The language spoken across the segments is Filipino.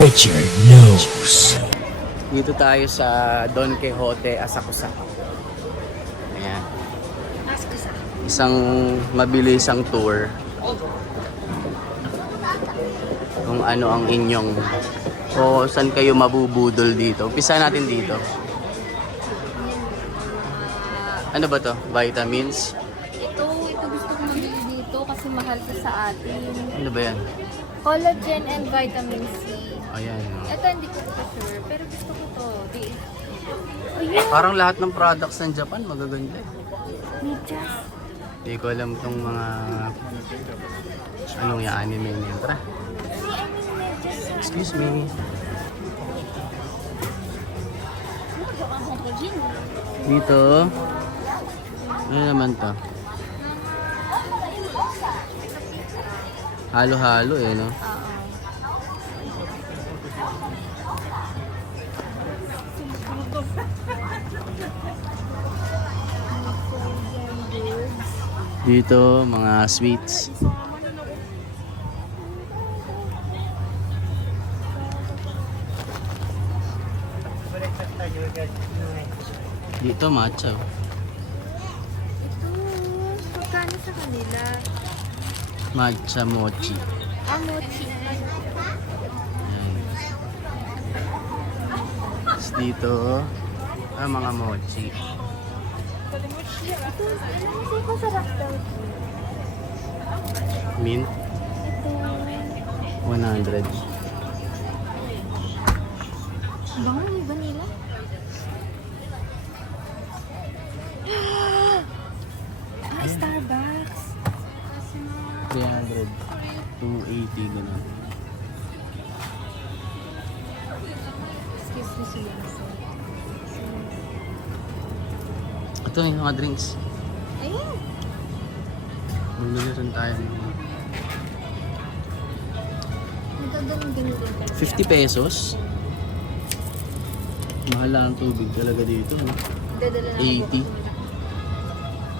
Richard knows. Dito tayo sa Don Quixote, Asakusa. Ayan. Isang mabilisang tour. Kung ano ang inyong o saan kayo mabubudol dito. Umpisa natin dito. Ano ba to? Vitamins? Ito, ito gusto ko mabili dito kasi mahal to sa atin. Ano ba yan? Collagen and vitamin C. Ayan. Ito hindi ko pa sure, pero gusto ko to. Di. Ayun, Parang lahat ng products ng Japan magaganda. eh. medyas. Hindi ko alam tong mga anong yung anime yun. Tara. Excuse me. Dito. Ano naman to? Halo-halo eh, no? Dito, mga sweets. Dito, matcha. Ito, magkano sa kanila? Matcha mochi. Ah, mochi. Tapos dito, ah, mga mochi. Ito, ano kasi masarap daw. Mint, Ito, 100. bango may vanilla. 280, gano'n. Excuse me, sir. Ito yung mga drinks. Ayun. Bumili rin tayo. Nagagaling din din talaga. 50 pesos. Mahal lang ang tubig talaga dito. no? Dadala na 80.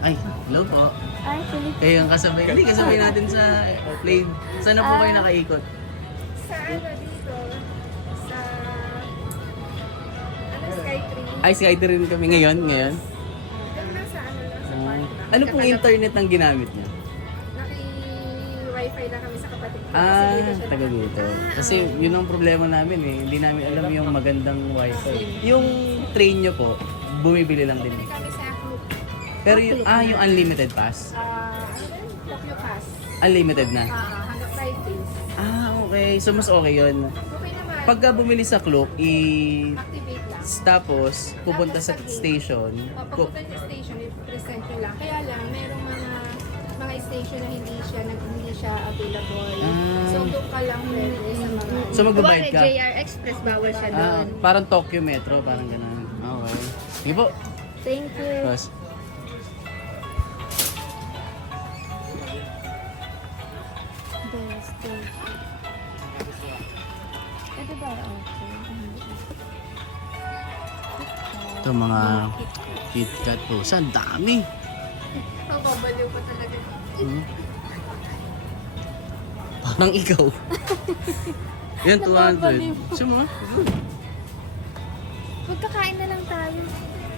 Ay, hello po. Ay, Philip. Kayo ang kasabay. Hindi, kasabay natin sa plane. Saan na po kayo nakaikot? Sa ano dito? Sa... Ano, Skytree? Ay, Sky rin kami ngayon. Ngayon. Sa ano Ah, park. ano pong internet ang ginamit niyo? Naki-wifi lang kami sa kapatid ko. Ah, taga dito. Kasi yun ang problema namin eh. Hindi namin alam yung magandang wifi. Yung train nyo po, bumibili lang din. Kami. Pero yung, ah, yung unlimited pass. Ah? Tokyo Pass. Unlimited na. Ah, hanggang 5 days. Ah, okay. So, mas okay yun. Okay naman. Pagka bumili sa Klook, i Activate lang. tapos pupunta sa station. Ko, Papunta sa station, i-present nyo lang. Kaya lang, merong mga mga station na hindi siya nag hindi siya available. Ah. So doon ka lang pwede sa mga So, magbabayad ka? Kunwari, JR Express bawal siya ah, doon. parang Tokyo Metro, parang ganun. Okay. Sige po. Thank you. Tapos, Ito mga KitKat po. Saan dami? Mababaliw pa talaga. Hmm. Parang ikaw. Yan, 200. Siya mo? Magkakain na lang tayo.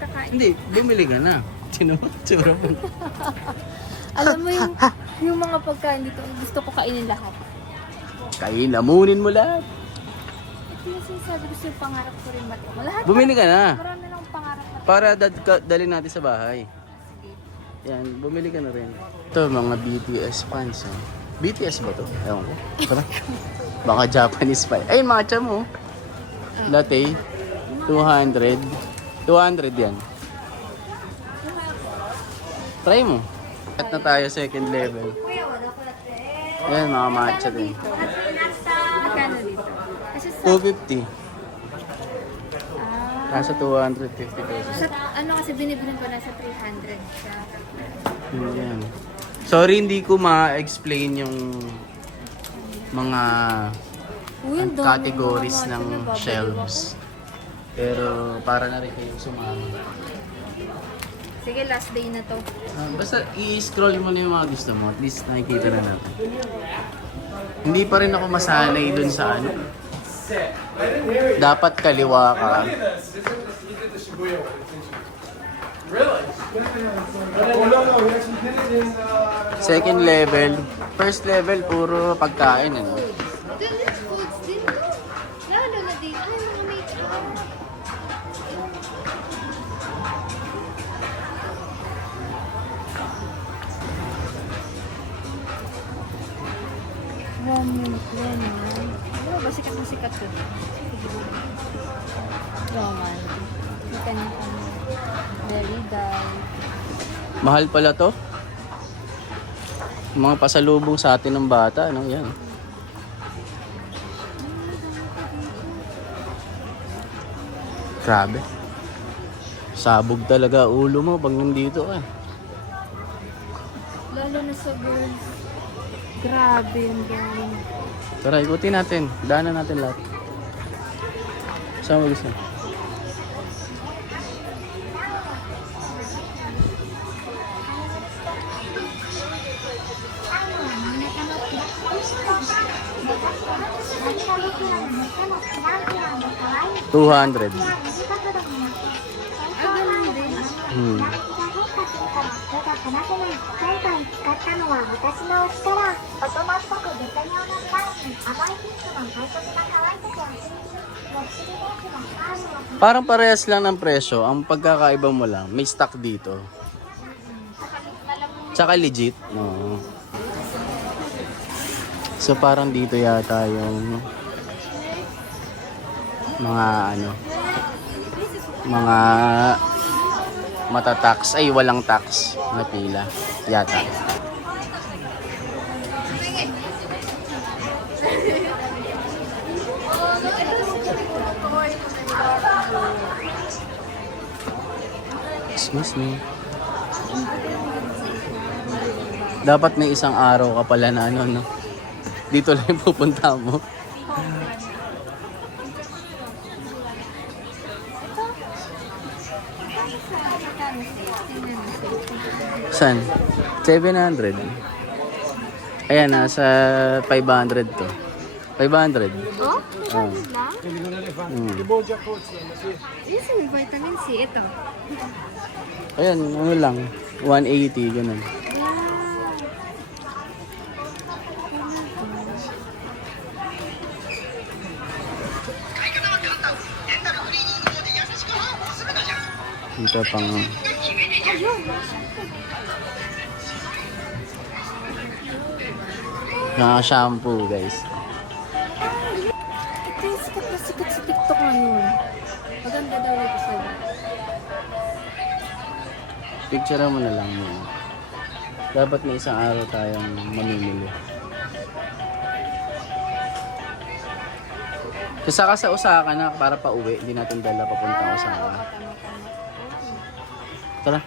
Kakain. Hindi, bumili ka na. Sino mo? Tsura mo. Alam mo yung, yung mga pagkain dito, gusto ko kainin lahat. Kainamunin mo lahat. Yung sinasabi ko sa'yo, pangarap ko rin matuto. Lahat Bumili ka na. Marami lang akong pangarap na Para dad ka, dalhin natin sa bahay. Sige. Yan, bumili ka na rin. Ito, mga BTS fans. Oh. BTS ba to? Ewan ko. Tara. Baka Japanese pa. Ay, matcha mo. Latte. 200. 200 yan. Try mo. At na tayo second level. Ayan, mga matcha din. Kasi 250. ah, Nasa 250 pesos. sa, ano kasi binibilang ko nasa 300 siya. Yan. Sorry, hindi ko ma-explain yung mga Uy, ang categories ng shelves. Pero para na rin kayong sumama. Sige, last day na to. Ah, basta i-scroll mo na yung mga gusto mo. At least nakikita na natin. Hindi pa rin ako masanay dun sa ano. Dapat kaliwa ka. Second level. First level, puro pagkain. Ano? Dun, foods ba sikat na sikat to? Roman. May kanya-kanya. Very die. Mahal pala to. Mga pasalubong sa atin ng bata, ano yan. Grabe. Sabog talaga ulo mo pag nandito ka. Lalo na sa girls. Grabe yung dami. Tara, ikutin natin. Daanan natin lahat. Saan mo gusto? Two hundred. 回使ったのは私の推しから大人っぽく絶妙なブラウンに甘いピンクの配色が可愛くてお気に入りもっちりレースのカールを Parang parehas lang ng presyo. Ang pagkakaiba mo lang, may stock dito. Tsaka legit. No. So parang dito yata yung mga ano mga matatax ay walang tax na pila yata. Excuse me. Dapat may isang araw ka pala na ano, no? Dito lang pupunta mo. San? 700. Ayan, nasa 500 to. 500. Oh? Oh. lang? Mm. Yes, may vitamin C. Ito. Ayan, ano lang. 180, ganun. Ito pang... Mga shampoo, guys. Ito yung sikat na sikat sa TikTok ngayon. Maganda daw ito sa'yo. Picture mo na lang muna. Dapat may isang araw tayong mamimili. Sasaka sa Osaka na para pa uwi. Hindi natin dala papunta Osaka. Tara.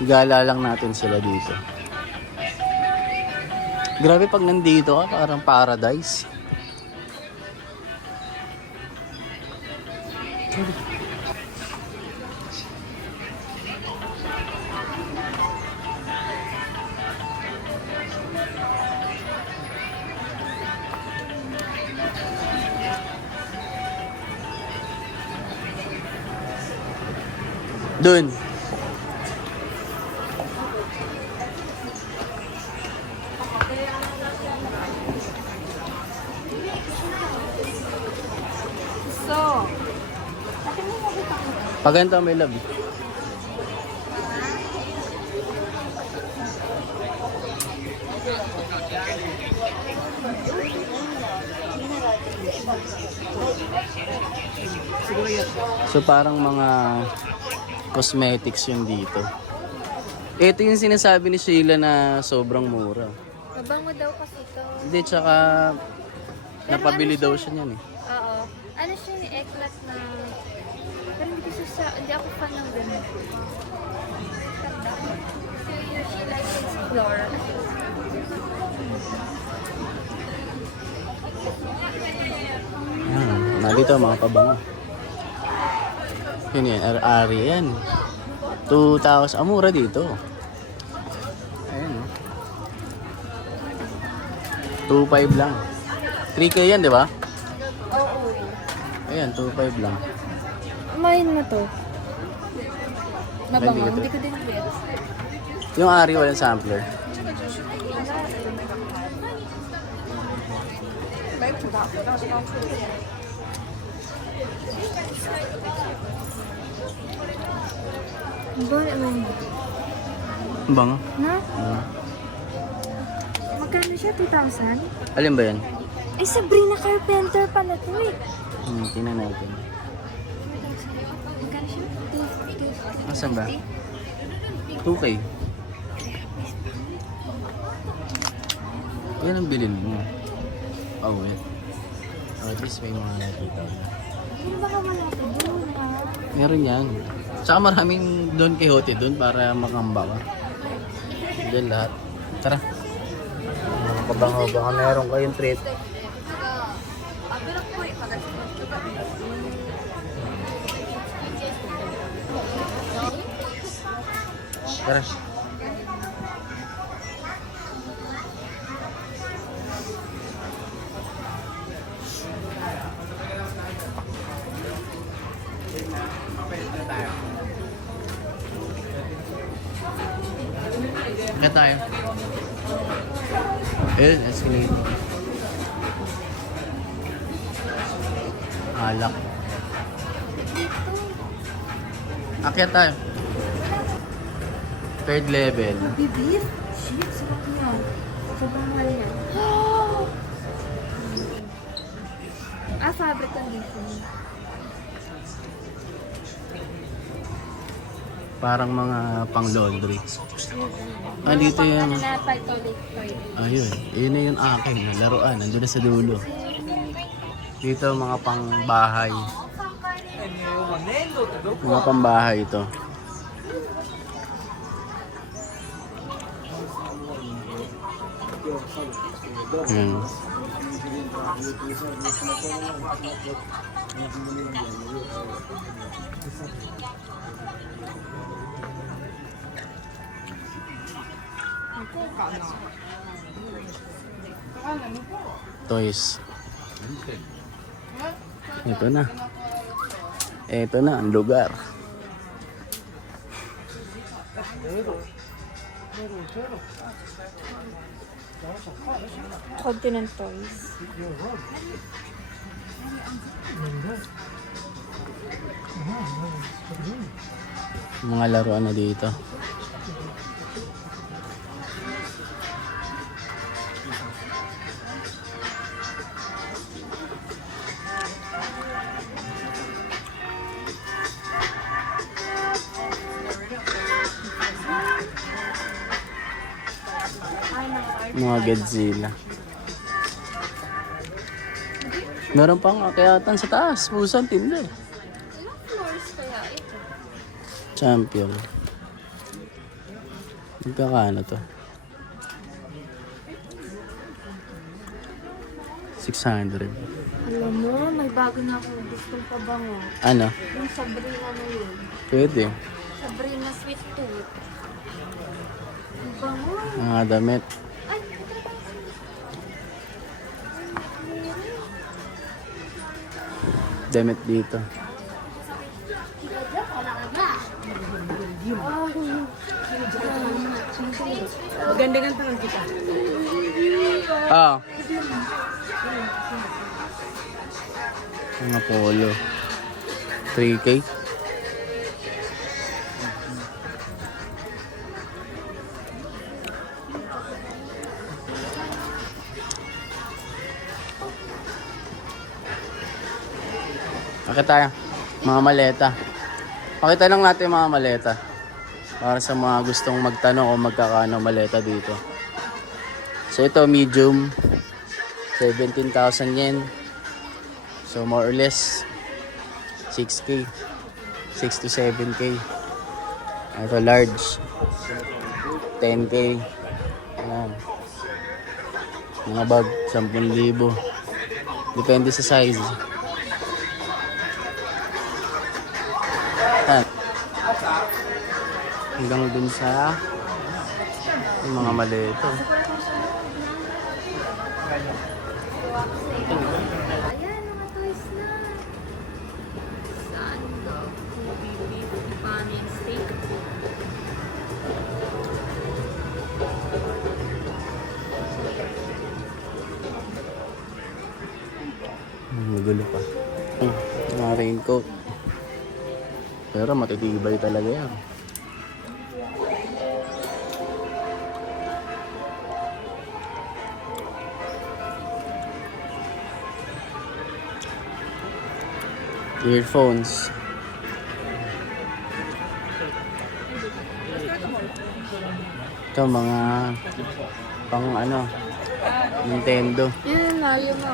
Igala lang natin sila dito. Grabe pag nandito ka, parang paradise. Dun. So, Pag ganito may love. So parang mga cosmetics yun dito. Ito yung sinasabi ni Sheila na sobrang mura. mabango daw kasi ito. Hindi, tsaka napabili daw siya niyan eh. Oo. Ano siya ni Eclat na... Pero hindi ko siya, hindi ako fan ng ganun. So, she likes explore. Yan. Nandito mga pabango. Yun yan, RRE yan. 2,000. Ah, mura dito. Ayan. oh. 2.5 lang. 3K yan, di ba? Oo. Ayan, 2.5 lang. Kumain mo to. Mabango. Hindi ko din get. Yung Ari, walang sampler. Ba, ano yun? Ang bango. Na? Ah. Magkano siya? 2,000? Alin ba yan? Ay, Sabrina Carpenter pa na to eh. Hmm, tingnan natin. Magkano siya? Asan ba? 2K. Yan ang bilhin mo. Oh, wait. Oh, at least may mga nakita ko. Ano baka wala pa doon ha? Meron yan. Tsaka maraming Don Quixote doon para makamba ka. Diyan lahat. Tara. Kabango, baka meron kayong treat. Tara. Kaya tayo. Ayun, escalator. Alak. Akyat tayo. Third level. Bibis? Shit, sarap yan. Sobrang mahal yan. ah, fabric condition. Parang mga pang laundry. Ah, dito yung... Ayun, yun na yung akin. na Laruan, nandun na sa dulo. Dito mga pang bahay. Mga pambahay ito. Ayan. Toys. Ito na. Ito na ang lugar. Continent toys. Mga laruan na dito. Godzilla. Meron pang akyatan sa taas. Pusan tinda. Ilang floors kaya ito? Champion. Magkakano to? 600. Alam mo, may bago na ako gustong pabango. Ano? Yung Sabrina na yun. Pwede. Sabrina Sweet Tooth. Ang bango. Mga damit. Damit dito. Ah. Mga polo. 3K. Pakita. Mga maleta. Pakita lang natin mga maleta. Para sa mga gustong magtanong kung magkakano maleta dito. So ito medium. 17,000 yen. So more or less 6K. 6 to 7K. Ito large. 10K. Ayan. Mga bag, 10,000. Depende sa size. Hanggang dun sa yung mga malito. Ayan, mga toys na. Saan go? Movie, beef, pan, and steak. Magulo pa. Hmm, mga raincoat. Pero matitibay talaga yan. Earphones. Ito mga pang ano Nintendo Yan, Mario mo.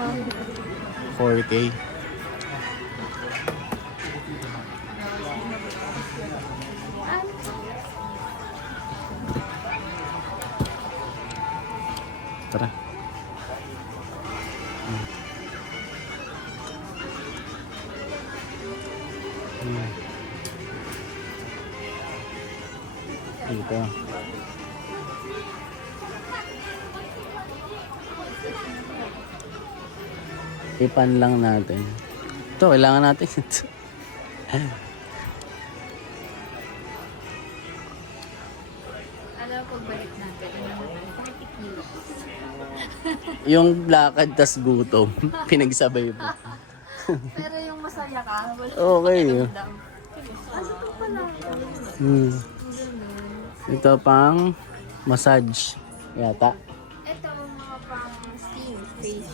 4K. Hmm. Dito. Ipan lang natin. Ito, kailangan natin ito. Pagbalik natin, ano? Yung lakad tas gutom, pinagsabay mo. Pero masaya ka, Okay. Hmm. Ito pang massage yata. Ito, mga pang steam, face.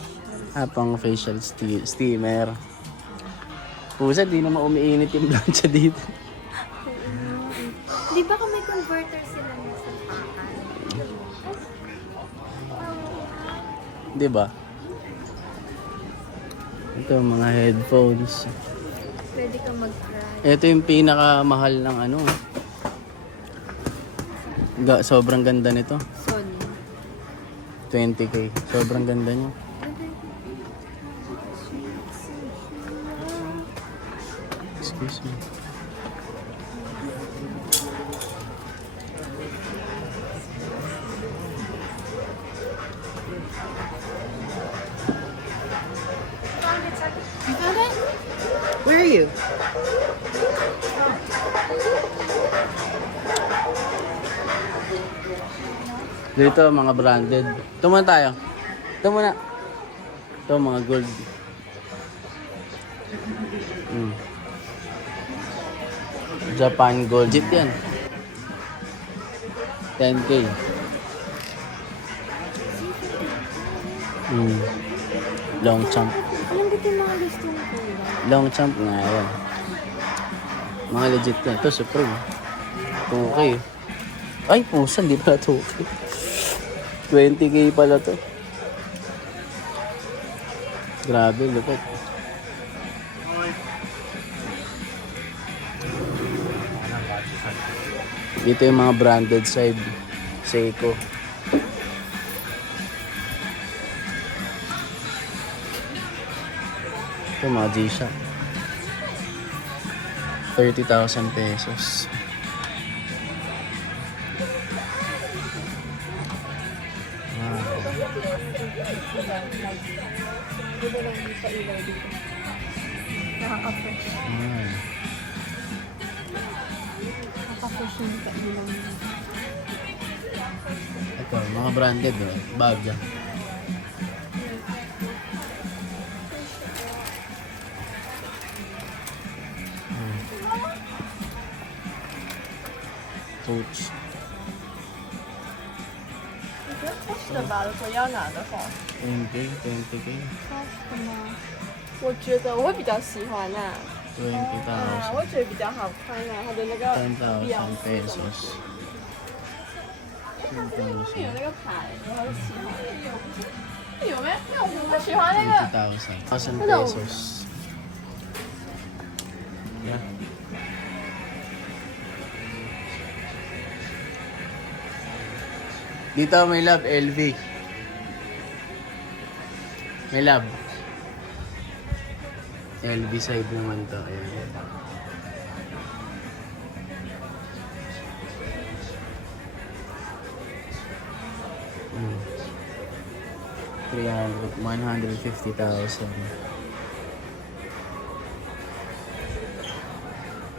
Ah, pang facial ste- steamer. Pusa, di naman umiinit yung plancha dito. Di ba kung may converter sila ng sapakan? Di ba? Ito, mga headphones. Pwede kang mag-try. Ito yung pinakamahal ng ano. Ga, sobrang ganda nito. Sony. 20k. Sobrang ganda niya. Excuse me. Dito, mga branded. Ito muna tayo. Ito muna. Ito, mga gold. Mm. Japan Gold. Jeep yan. 10k. Mm. Long champ. Alam dito yung mga mo po. Long champ nga yan. Mga legit yan. Ito, Supreme. 2k. Ay, pusa, hindi pala 2k. 20k pala to. Grabe, lupit. Dito yung mga branded side. Seiko. Ito mga G-Shock. 30,000 pesos. Nakaka-fresh. Ayan. Nakaka-fresh yung kainan. Ito, mga branded oh. 吧，如果要拿的话，嗯，对对对对。什么我觉得我会比较喜欢呐、啊，20,000. 我觉得比较好看啊，它的那个标10,000志什么 pesos. 有那个牌，我好喜欢。有没有？我喜欢那个。20,000. 1,000 Dito may love, LV. May love. LV side naman to. Ayan. Hmm. 300, 150,000.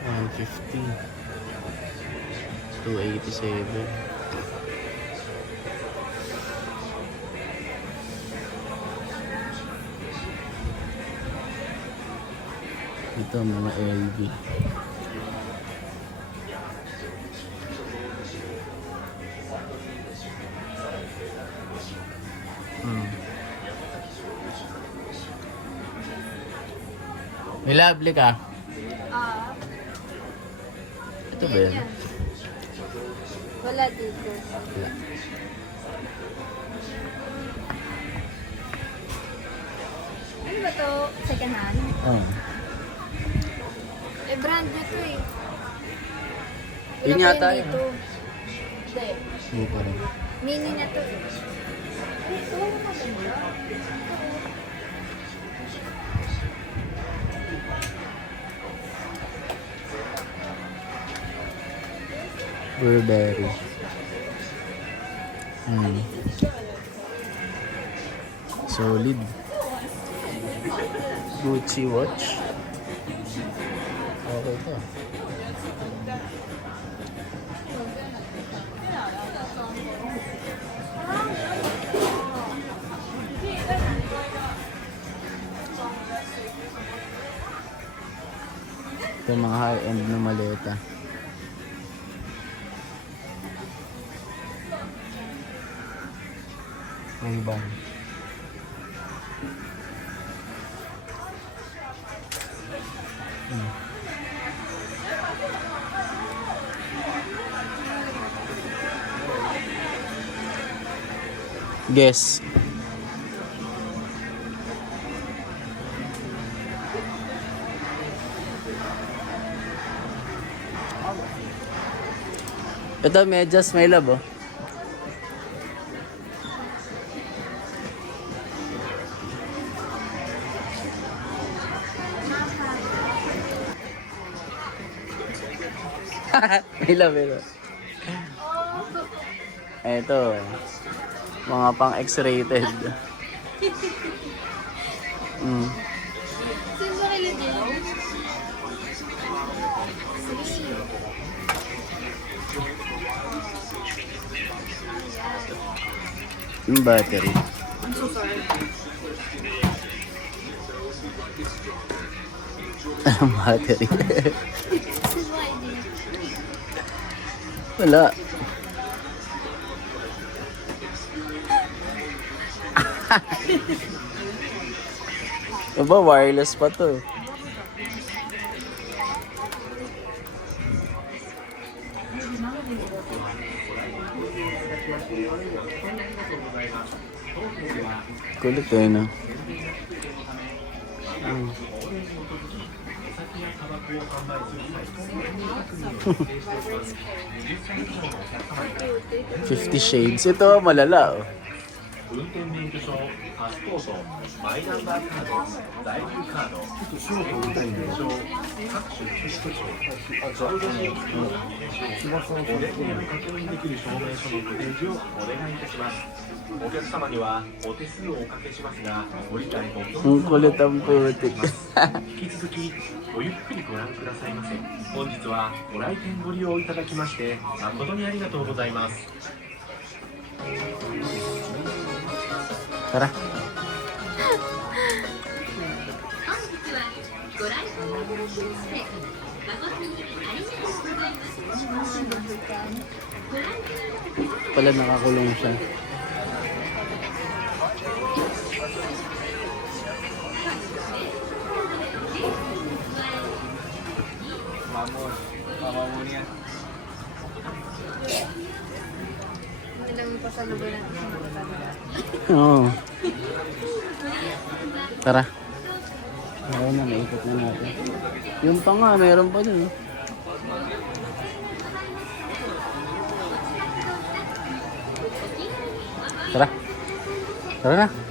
150. 287. Ito mga LV. Hmm. May lovely ka? Ah, Ito ba yan? wala dito. Wala. Ano ba to? Second hand? Oh. Brand new to eh. Yun yata yun. Hindi. Hindi pa rin. Mini na to eh. Ito, maganda. Burberry. Hmm. Solid. Gucci watch. Okay to. Ito yung mga high-end na maleta. Ray-Ban. Guess. Ito, medyas may love, oh. may love, may love. Ito, mga pang X-rated. Mm. Yung battery. I'm so sorry. Battery. Aba, wireless pa to. Kulit eh, no? Mm. Fifty Shades. Ito, malala, oh. 運転免許証、パスポート、マイナンバーカード、在留カード、運転免許証、各種基礎帳、それぞれの機能お電源を確認できる証明書のご提示をお願いいたします。お客様にはお手数をおかけしますが、ご理解ご Ang kulit ang putik. 引き続きごゆっくりご覧くださいませ。本日はご来店ご利用いただきまして誠にありがとうございます。Tara. Pala nakakulong siya. May lang yung Oo. Tara. Okay na, naikot na natin. Yung pa nga, meron pa dun. Tara. Tara na.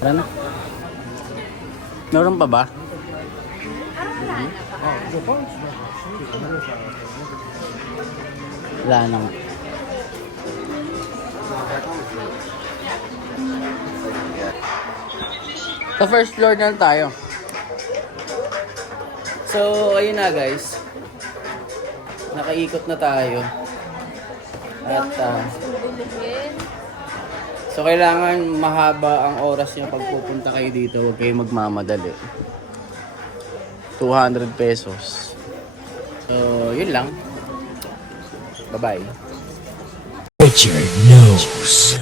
Tara na. Meron pa ba? Wala na nga. Sa first floor na tayo. So, ayun na guys. Nakaikot na tayo. At, ah, so, kailangan mahaba ang oras nyo pag pupunta kayo dito. Huwag kayong magmamadali. 200 pesos. So, yun lang. Bye-bye. Your nose.